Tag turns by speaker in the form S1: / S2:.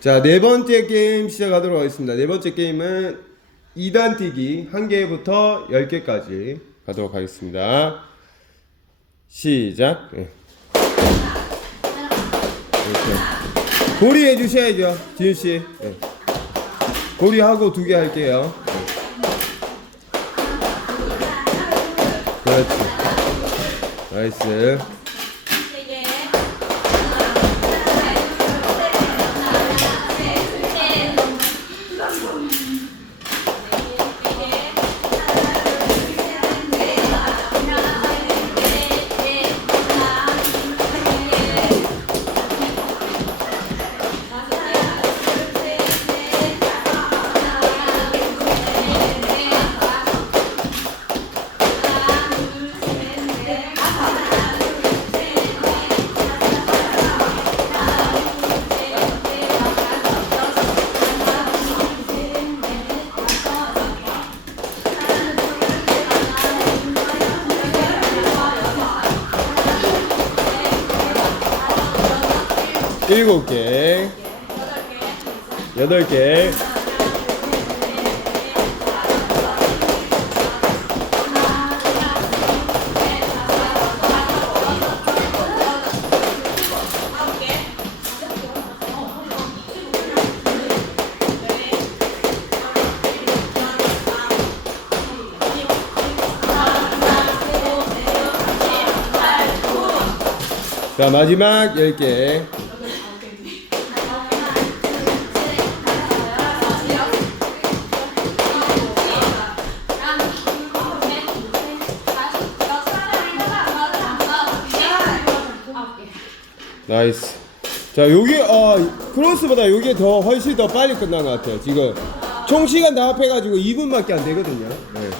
S1: 자, 네 번째 게임 시작하도록 하겠습니다. 네 번째 게임은 2단 뛰기 1개부터 10개까지 가도록 하겠습니다. 시작. 예. 이렇게. 고리 해 주셔야죠, 지윤 씨. 예. 고리하고 두 개 할게요. 예. 그렇지. 나이스. 일곱 개, 여덟 개, 자 마지막 열 개. 나이스. 자, 여기 어 크로스보다 여기 더 훨씬 더 빨리 끝난 것 같아요. 지금 총 시간 다 합해가지고 2분밖에 안 되거든요. 네.